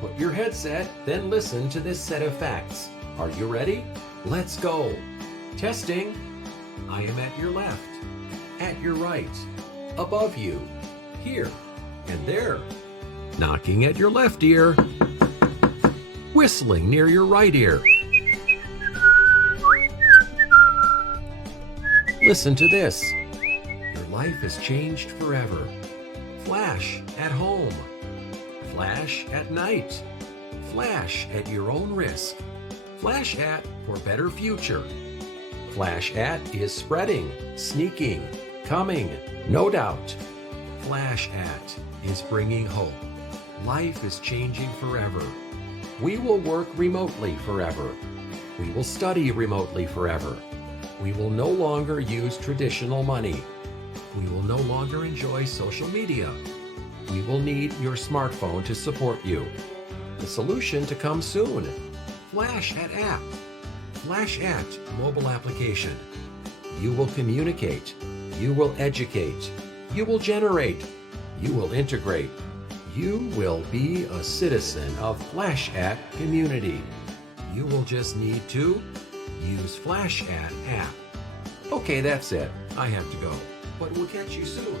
Put your headset, then listen to this set of facts. Are you ready? Let's go. Testing. I am at your left, at your right, above you, here, and there. Knocking at your left ear. Whistling near your right ear. Listen to this. Your life has changed forever. Flash at home. Flash at night. Flash at your own risk. Flashat for better future. Flashat is spreading, sneaking, coming, no doubt. Flashat is bringing hope. Life is changing forever. We will work remotely forever. We will study remotely forever. We will no longer use traditional money. We will no longer enjoy social media. We will need your smartphone to support you. The solution to come soon. Flashat app. Flashat mobile application. You will communicate. You will educate. You will generate. You will integrate. You will be a citizen of Flashat community. You will just need to use Flashat app. Okay, that's it. I have to go, but we'll catch you soon.